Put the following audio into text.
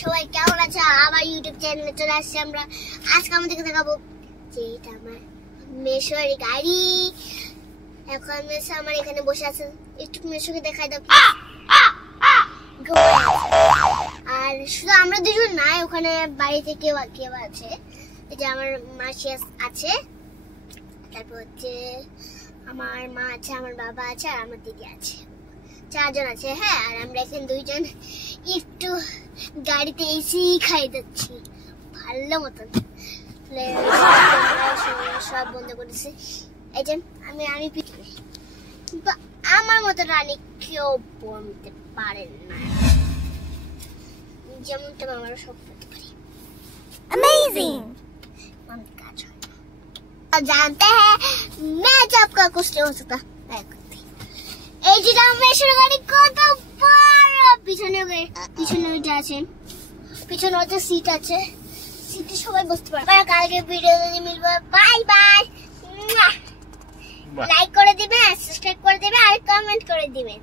সবাই কেমন আছে? আবার ইউটিউব চ্যানেলে চলে আসছি আমরা। আজকে আমাদেরকে দেখাবো যে এটা আমার মেশোর গাড়ি। এখন মেশো আমার এখানে বসে আছে, একটু মেশোকে দেখাই দাও। আর শুধু আমরা দুজন না, ওখানে বাড়িতে কেউ কেউ আছে। এই যে আমার মাসি আছে, তারপর হচ্ছে আমার মা আছে, আমার বাবা আছে, আর আমার দিদি আছে, 4 জন আছে। হ্যাঁ, আর আমরা এখন 2 জন একটু গাড়িতে এসি খাই যাচ্ছি ভালো মতন। সব বন্ধ করেছে। এই যে আমি পিছনে, কিন্তু আমার মতো রানী কেউ বলতে পারেন না, যেমনটা আমরা সব করতে পারি। अमेजिंग। काज जानते हैं मैं जब का कुछ नहीं हो सकता। এই যে মেশোর গাড়ি কত বড়, পিছনে ওইটা আছে, পিছনে ওইটা সিট আছে, সিটে সবাই বসতে পারবে। কালকে ভিডিওতে মিলবে। Bye bye. লাইক করে দিবেন, সাবস্ক্রাইব করে দিবেন আর কমেন্ট করে দিবেন।